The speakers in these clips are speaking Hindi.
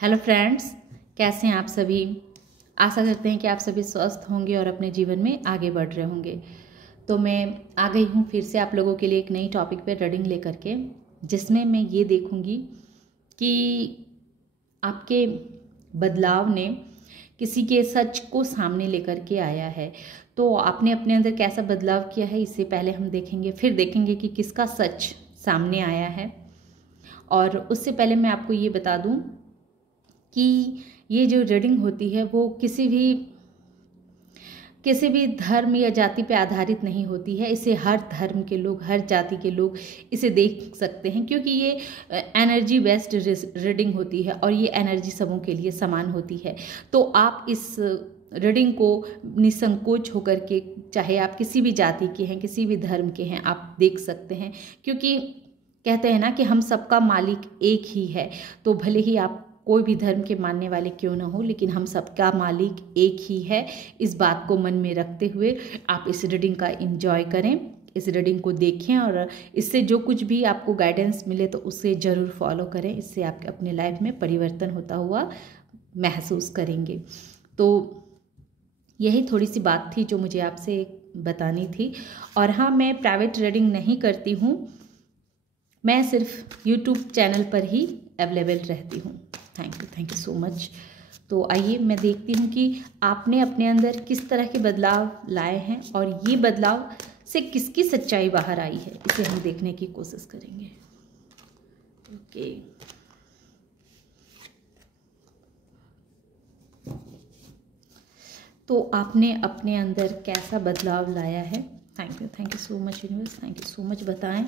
हेलो फ्रेंड्स, कैसे हैं आप सभी। आशा करते हैं कि आप सभी स्वस्थ होंगे और अपने जीवन में आगे बढ़ रहे होंगे। तो मैं आ गई हूँ फिर से आप लोगों के लिए एक नई टॉपिक पे रीडिंग लेकर के, जिसमें मैं ये देखूँगी कि आपके बदलाव ने किसी के सच को सामने लेकर के आया है। तो आपने अपने अंदर कैसा बदलाव किया है, इससे पहले हम देखेंगे, फिर देखेंगे कि किसका सच सामने आया है। और उससे पहले मैं आपको ये बता दूं कि ये जो रीडिंग होती है वो किसी भी धर्म या जाति पे आधारित नहीं होती है। इसे हर धर्म के लोग, हर जाति के लोग इसे देख सकते हैं, क्योंकि ये एनर्जी बेस्ड रीडिंग होती है और ये एनर्जी सबों के लिए समान होती है। तो आप इस रीडिंग को निसंकोच होकर के, चाहे आप किसी भी जाति के हैं, किसी भी धर्म के हैं, आप देख सकते हैं। क्योंकि कहते हैं ना कि हम सबका मालिक एक ही है। तो भले ही आप कोई भी धर्म के मानने वाले क्यों ना हो, लेकिन हम सबका मालिक एक ही है। इस बात को मन में रखते हुए आप इस रीडिंग का एंजॉय करें, इस रीडिंग को देखें और इससे जो कुछ भी आपको गाइडेंस मिले तो उसे ज़रूर फॉलो करें। इससे आप अपने लाइफ में परिवर्तन होता हुआ महसूस करेंगे। तो यही थोड़ी सी बात थी जो मुझे आपसे बतानी थी। और हाँ, मैं प्राइवेट रीडिंग नहीं करती हूँ, मैं सिर्फ यूट्यूब चैनल पर ही अवेलेबल रहती हूँ। Thank you so much. तो आइए मैं देखती हूँ कि आपने अपने अंदर किस तरह के बदलाव लाए हैं और ये बदलाव से किसकी सच्चाई बाहर आई है, इसे हम देखने की कोशिश करेंगे। ओके, तो आपने अपने अंदर कैसा बदलाव लाया है। Thank you so much universe, thank you so much. बताएं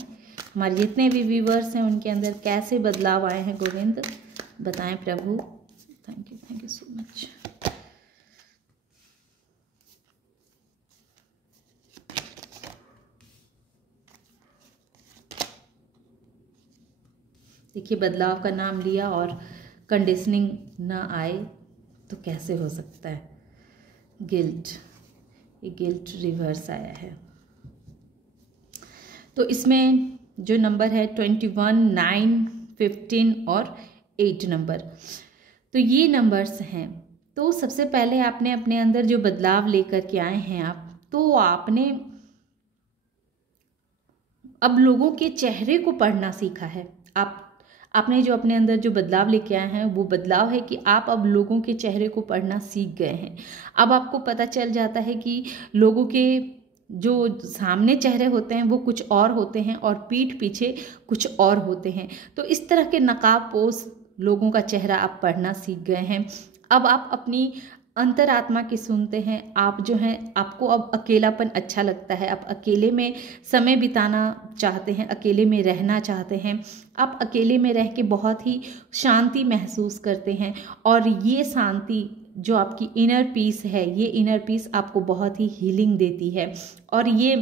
हमारे जितने भी व्यूवर्स हैं उनके अंदर कैसे बदलाव आए हैं। गोविंद बताएं प्रभु। Thank you so much. देखिए, बदलाव का नाम लिया और कंडीशनिंग ना आए तो कैसे हो सकता है। गिल्ट, ये गिल्ट रिवर्स आया है। तो इसमें जो नंबर है 21, 9, 15 और 8 नंबर, तो ये नंबर्स हैं। तो सबसे पहले आपने अपने अंदर जो बदलाव लेकर के आए हैं आप, तो आपने अब लोगों के चेहरे को पढ़ना सीखा है। आपने जो अपने अंदर जो बदलाव लेके आए हैं वो बदलाव है कि आप अब लोगों के चेहरे को पढ़ना सीख गए हैं। अब आपको पता चल जाता है कि लोगों के जो सामने चेहरे होते हैं वो कुछ और होते हैं और पीठ पीछे कुछ और होते हैं। तो इस तरह के नकाबपोश लोगों का चेहरा आप पढ़ना सीख गए हैं। अब आप अपनी अंतरात्मा की सुनते हैं। आप जो हैं, आपको अब अकेलापन अच्छा लगता है, आप अकेले में समय बिताना चाहते हैं, अकेले में रहना चाहते हैं। आप अकेले में रह के बहुत ही शांति महसूस करते हैं और ये शांति जो आपकी इनर पीस है, ये इनर पीस आपको बहुत ही हीलिंग देती है। और ये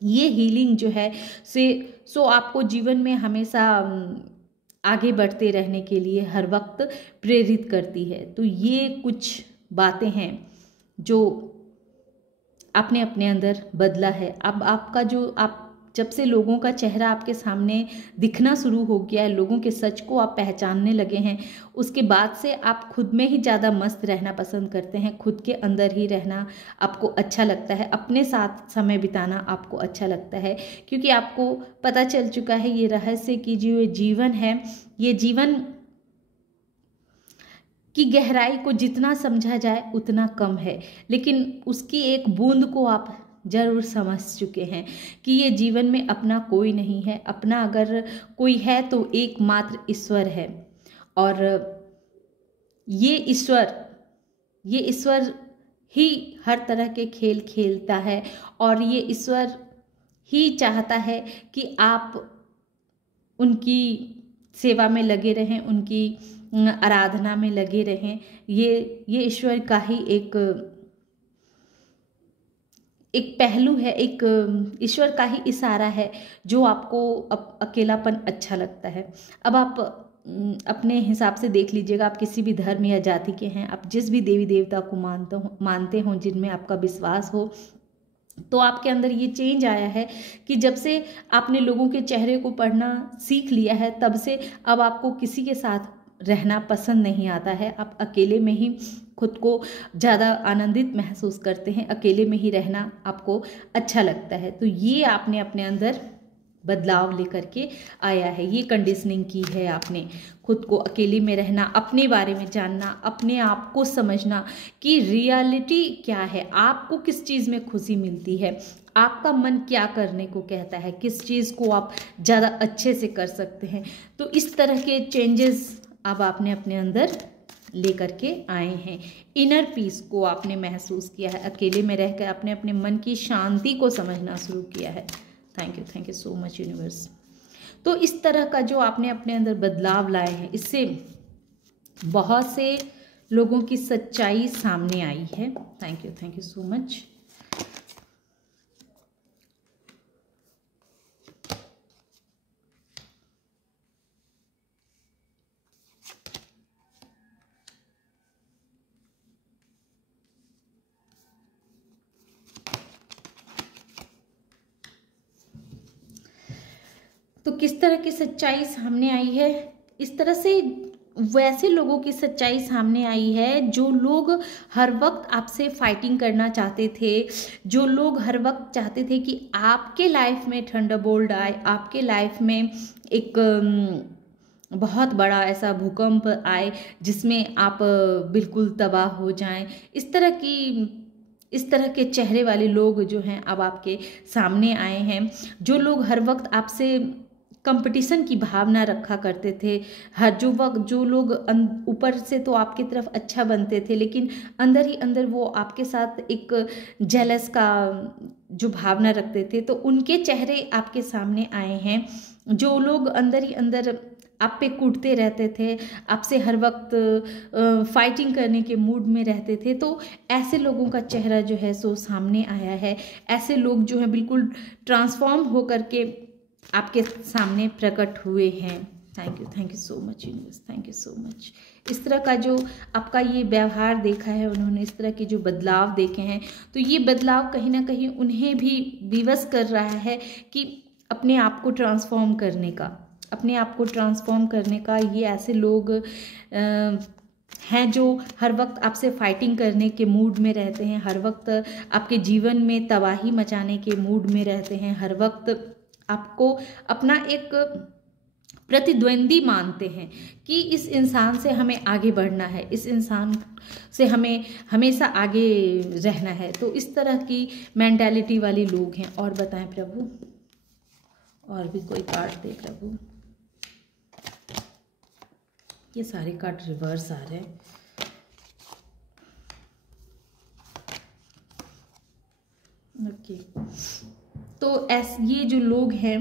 हीलिंग जो है सो आपको जीवन में हमेशा आगे बढ़ते रहने के लिए हर वक्त प्रेरित करती है। तो ये कुछ बातें हैं जो आपने अपने अंदर बदला है। अब आपका जो आप जब से लोगों का चेहरा आपके सामने दिखना शुरू हो गया है, लोगों के सच को आप पहचानने लगे हैं, उसके बाद से आप खुद में ही ज़्यादा मस्त रहना पसंद करते हैं। खुद के अंदर ही रहना आपको अच्छा लगता है, अपने साथ समय बिताना आपको अच्छा लगता है, क्योंकि आपको पता चल चुका है ये रहस्य कि जो ये जीवन है, ये जीवन की गहराई को जितना समझा जाए उतना कम है, लेकिन उसकी एक बूंद को आप जरूर समझ चुके हैं कि ये जीवन में अपना कोई नहीं है। अपना अगर कोई है तो एकमात्र ईश्वर है। और ये ईश्वर ही हर तरह के खेल खेलता है और ये ईश्वर ही चाहता है कि आप उनकी सेवा में लगे रहें, उनकी आराधना में लगे रहें। ये ईश्वर का ही एक पहलू है, एक ईश्वर का ही इशारा है जो आपको अकेलापन अच्छा लगता है। अब आप अपने हिसाब से देख लीजिएगा, आप किसी भी धर्म या जाति के हैं, आप जिस भी देवी देवता को मानते हो, जिनमें आपका विश्वास हो, तो आपके अंदर ये चेंज आया है कि जब से आपने लोगों के चेहरे को पढ़ना सीख लिया है, तब से अब आपको किसी के साथ रहना पसंद नहीं आता है, आप अकेले में ही खुद को ज़्यादा आनंदित महसूस करते हैं, अकेले में ही रहना आपको अच्छा लगता है। तो ये आपने अपने अंदर बदलाव लेकर के आया है, ये कंडीशनिंग की है आपने, खुद को अकेले में रहना, अपने बारे में जानना, अपने आप को समझना कि रियलिटी क्या है, आपको किस चीज़ में खुशी मिलती है, आपका मन क्या करने को कहता है, किस चीज़ को आप ज़्यादा अच्छे से कर सकते हैं। तो इस तरह के चेंजेस अब आपने अपने अंदर लेकर के आए हैं। इनर पीस को आपने महसूस किया है, अकेले में रहकर आपने अपने मन की शांति को समझना शुरू किया है। Thank you so much universe. तो इस तरह का जो आपने अपने अंदर बदलाव लाए हैं, इससे बहुत से लोगों की सच्चाई सामने आई है। Thank you so much. तो किस तरह की सच्चाई सामने आई है? इस तरह से वैसे लोगों की सच्चाई सामने आई है जो लोग हर वक्त आपसे फाइटिंग करना चाहते थे, जो लोग हर वक्त चाहते थे कि आपके लाइफ में थंडरबोल्ट आए, आपके लाइफ में एक बहुत बड़ा ऐसा भूकंप आए जिसमें आप बिल्कुल तबाह हो जाएं। इस तरह के चेहरे वाले लोग जो हैं अब आपके सामने आए हैं। जो लोग हर वक्त आपसे कंपटीशन की भावना रखा करते थे, जो लोग ऊपर से तो आपकी तरफ अच्छा बनते थे, लेकिन अंदर ही अंदर वो आपके साथ एक जेलस का जो भावना रखते थे, तो उनके चेहरे आपके सामने आए हैं। जो लोग अंदर ही अंदर आप पे कूटते रहते थे, आपसे हर वक्त फाइटिंग करने के मूड में रहते थे, तो ऐसे लोगों का चेहरा जो है सो सामने आया है। ऐसे लोग जो है बिल्कुल ट्रांसफॉर्म होकर के आपके सामने प्रकट हुए हैं। Thank you so much universe, thank you so much. इस तरह का जो आपका ये व्यवहार देखा है उन्होंने, इस तरह के जो बदलाव देखे हैं, तो ये बदलाव कहीं ना कहीं उन्हें भी विवश कर रहा है कि अपने आप को ट्रांसफॉर्म करने का। ये ऐसे लोग हैं जो हर वक्त आपसे फाइटिंग करने के मूड में रहते हैं, हर वक्त आपके जीवन में तबाही मचाने के मूड में रहते हैं, हर वक्त आपको अपना एक प्रतिद्वंदी मानते हैं कि इस इंसान से हमें आगे बढ़ना है, इस इंसान से हमें हमेशा आगे रहना है। तो इस तरह की मेंटालिटी वाले लोग हैं। और बताएं प्रभु, और भी कोई कार्ड दे प्रभु। ये सारे कार्ड रिवर्स आ रहे हैं। ओके, तो ये जो लोग हैं,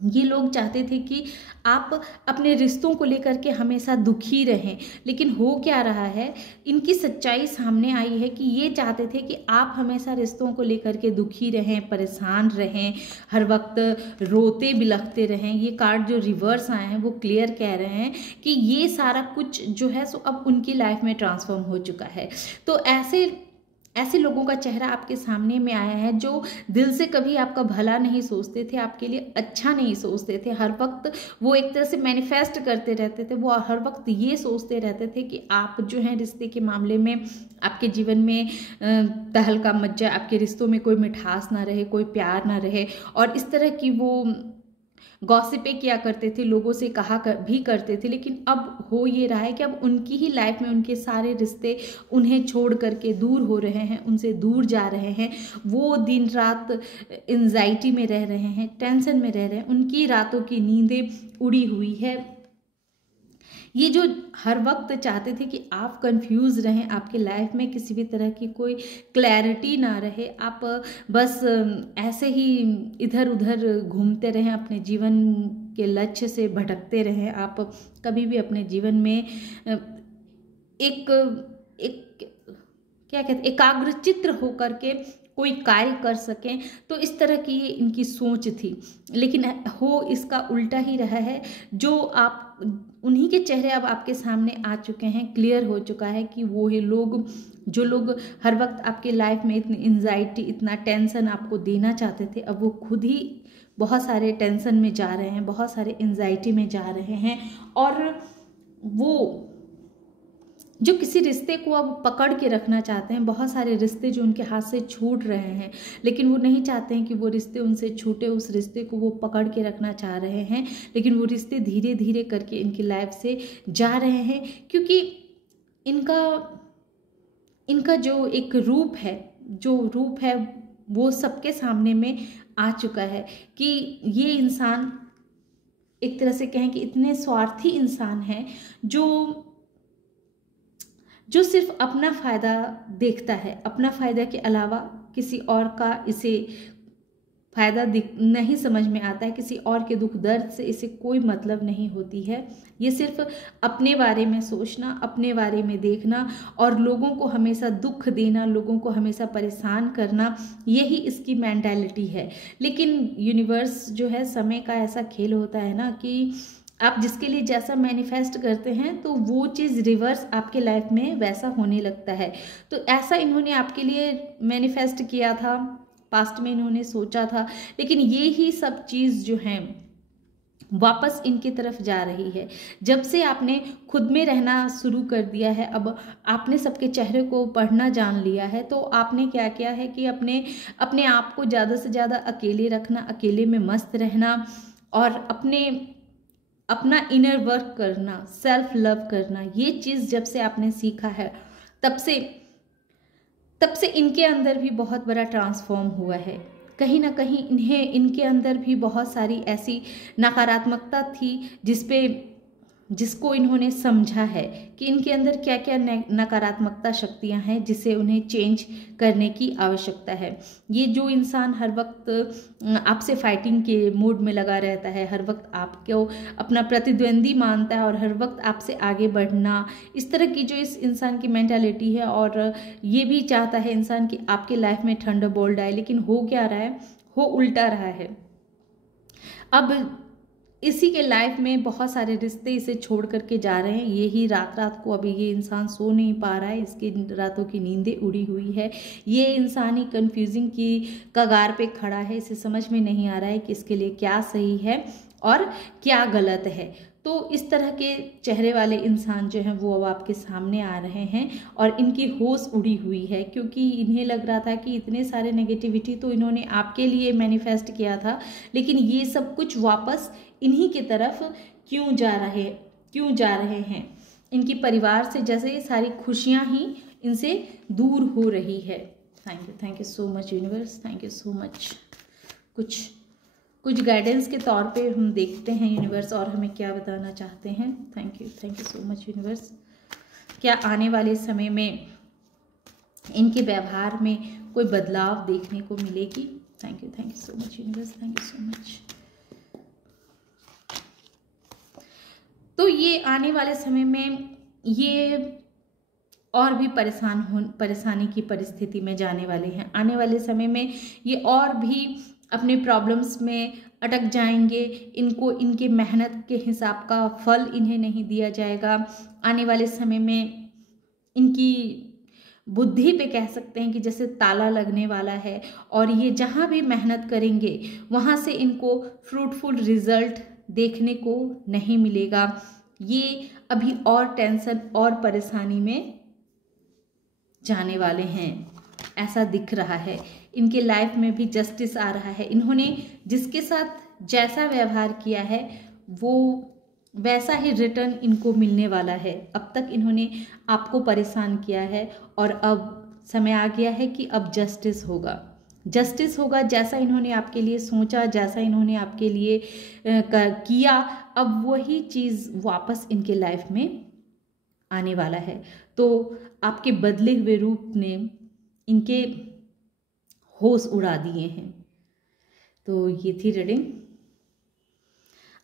ये लोग चाहते थे कि आप अपने रिश्तों को लेकर के हमेशा दुखी रहें, लेकिन हो क्या रहा है, इनकी सच्चाई सामने आई है कि ये चाहते थे कि आप हमेशा रिश्तों को लेकर के दुखी रहें, परेशान रहें, हर वक्त रोते बिलखते रहें। ये कार्ड जो रिवर्स आए हैं वो क्लियर कह रहे हैं कि ये सारा कुछ जो है सो अब उनकी लाइफ में ट्रांसफॉर्म हो चुका है। तो ऐसे लोगों का चेहरा आपके सामने में आया है जो दिल से कभी आपका भला नहीं सोचते थे, आपके लिए अच्छा नहीं सोचते थे। हर वक्त वो एक तरह से मैनिफेस्ट करते रहते थे, वो हर वक्त ये सोचते रहते थे कि आप जो हैं रिश्ते के मामले में आपके जीवन में तहलका मच जाए, आपके रिश्तों में कोई मिठास ना रहे, कोई प्यार ना रहे। और इस तरह की वो गॉसिपें किया करते थे, लोगों से भी करते थे। लेकिन अब हो ये रहा है कि अब उनकी ही लाइफ में उनके सारे रिश्ते उन्हें छोड़ करके दूर हो रहे हैं, उनसे दूर जा रहे हैं। वो दिन रात एंजाइटी में रह रहे हैं, टेंशन में रह रहे हैं, उनकी रातों की नींदें उड़ी हुई है। ये जो हर वक्त चाहते थे कि आप कंफ्यूज रहें, आपके लाइफ में किसी भी तरह की कोई क्लैरिटी ना रहे, आप बस ऐसे ही इधर उधर घूमते रहें, अपने जीवन के लक्ष्य से भटकते रहें, आप कभी भी अपने जीवन में एक क्या कहते एकाग्रचित्त होकर के कोई कार्य कर सकें। तो इस तरह की ये इनकी सोच थी, लेकिन हो इसका उल्टा ही रहा है। जो आप उन्हीं के चेहरे अब आपके सामने आ चुके हैं, क्लियर हो चुका है कि वो ही लोग जो लोग हर वक्त आपके लाइफ में इतनी एंजाइटी, इतना टेंशन आपको देना चाहते थे, अब वो खुद ही बहुत सारे टेंशन में जा रहे हैं, बहुत सारे एंजाइटी में जा रहे हैं। और वो जो किसी रिश्ते को अब पकड़ के रखना चाहते हैं, बहुत सारे रिश्ते जो उनके हाथ से छूट रहे हैं, लेकिन वो नहीं चाहते हैं कि वो रिश्ते उनसे छूटे, उस रिश्ते को वो पकड़ के रखना चाह रहे हैं, लेकिन वो रिश्ते धीरे धीरे करके इनकी लाइफ से जा रहे हैं, क्योंकि इनका जो एक रूप है वो सबके सामने में आ चुका है कि ये इंसान एक तरह से कहें कि इतने स्वार्थी इंसान हैं जो सिर्फ अपना फ़ायदा देखता है, अपना फ़ायदा के अलावा किसी और का इसे फ़ायदा नहीं समझ में आता है, किसी और के दुख दर्द से इसे कोई मतलब नहीं होती है। ये सिर्फ अपने बारे में सोचना, अपने बारे में देखना और लोगों को हमेशा दुख देना, लोगों को हमेशा परेशान करना, यही इसकी मेंटालिटी है। लेकिन यूनिवर्स जो है, समय का ऐसा खेल होता है ना कि आप जिसके लिए जैसा मैनिफेस्ट करते हैं तो वो चीज़ रिवर्स आपके लाइफ में वैसा होने लगता है। तो ऐसा इन्होंने आपके लिए मैनिफेस्ट किया था, पास्ट में इन्होंने सोचा था, लेकिन ये ही सब चीज़ जो है वापस इनकी तरफ जा रही है। जब से आपने खुद में रहना शुरू कर दिया है, अब आपने सबके चेहरे को पढ़ना जान लिया है, तो आपने क्या किया है कि अपने आप को ज़्यादा से ज़्यादा अकेले रखना, अकेले में मस्त रहना और अपना इनर वर्क करना, सेल्फ लव करना, ये चीज़ जब से आपने सीखा है तब से इनके अंदर भी बहुत बड़ा ट्रांसफॉर्म हुआ है। कहीं ना कहीं इनके अंदर भी बहुत सारी ऐसी नकारात्मकता थी जिसको इन्होंने समझा है कि इनके अंदर क्या क्या नकारात्मकता शक्तियां हैं जिसे उन्हें चेंज करने की आवश्यकता है। ये जो इंसान हर वक्त आपसे फाइटिंग के मूड में लगा रहता है, हर वक्त आपको अपना प्रतिद्वंदी मानता है और हर वक्त आपसे आगे बढ़ना, इस तरह की जो इस इंसान की मेंटालिटी है, और ये भी चाहता है इंसान कि आपके लाइफ में थंडरबोल्ट आए, लेकिन हो क्या रहा है, हो उल्टा रहा है। अब इसी के लाइफ में बहुत सारे रिश्ते इसे छोड़ करके जा रहे हैं। यही रात को अभी ये इंसान सो नहीं पा रहा है, इसकी रातों की नींदें उड़ी हुई है। ये इंसान ही कन्फ्यूजिंग की कगार पे खड़ा है, इसे समझ में नहीं आ रहा है कि इसके लिए क्या सही है और क्या गलत है। तो इस तरह के चेहरे वाले इंसान जो हैं वो अब आपके सामने आ रहे हैं और इनकी होश उड़ी हुई है, क्योंकि इन्हें लग रहा था कि इतने सारे नेगेटिविटी तो इन्होंने आपके लिए मैनिफेस्ट किया था, लेकिन ये सब कुछ वापस इन्हीं की तरफ क्यों जा रहे हैं। इनकी परिवार से जैसे ये सारी खुशियाँ ही इनसे दूर हो रही है। Thank you so much universe, thank you so much. कुछ गाइडेंस के तौर पे हम देखते हैं यूनिवर्स और हमें क्या बताना चाहते हैं। Thank you so much universe. क्या आने वाले समय में इनके व्यवहार में कोई बदलाव देखने को मिलेगी? Thank you so much universe, thank you so much. तो ये आने वाले समय में ये और भी परेशानी की परिस्थिति में जाने वाले हैं। आने वाले समय में ये और भी अपने प्रॉब्लम्स में अटक जाएंगे। इनको इनके मेहनत के हिसाब का फल इन्हें नहीं दिया जाएगा। आने वाले समय में इनकी बुद्धि पे कह सकते हैं कि जैसे ताला लगने वाला है, और ये जहाँ भी मेहनत करेंगे वहाँ से इनको फ्रूटफुल रिजल्ट देखने को नहीं मिलेगा। ये अभी और टेंशन और परेशानी में जाने वाले हैं, ऐसा दिख रहा है। इनके लाइफ में भी जस्टिस आ रहा है। इन्होंने जिसके साथ जैसा व्यवहार किया है वो वैसा ही रिटर्न इनको मिलने वाला है। अब तक इन्होंने आपको परेशान किया है और अब समय आ गया है कि अब जस्टिस होगा। जैसा इन्होंने आपके लिए सोचा, जैसा इन्होंने आपके लिए किया, अब वही चीज़ वापस इनके लाइफ में आने वाला है। तो आपके बदले हुए रूप ने इनके होश उड़ा दिए हैं। तो ये थी रीडिंग।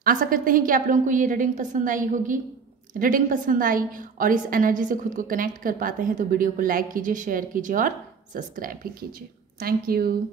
आशा करते हैं कि आप लोगों को ये रीडिंग पसंद आई होगी। रीडिंग पसंद आई और इस एनर्जी से खुद को कनेक्ट कर पाते हैं तो वीडियो को लाइक कीजिए, शेयर कीजिए और सब्सक्राइब भी कीजिए। Thank you.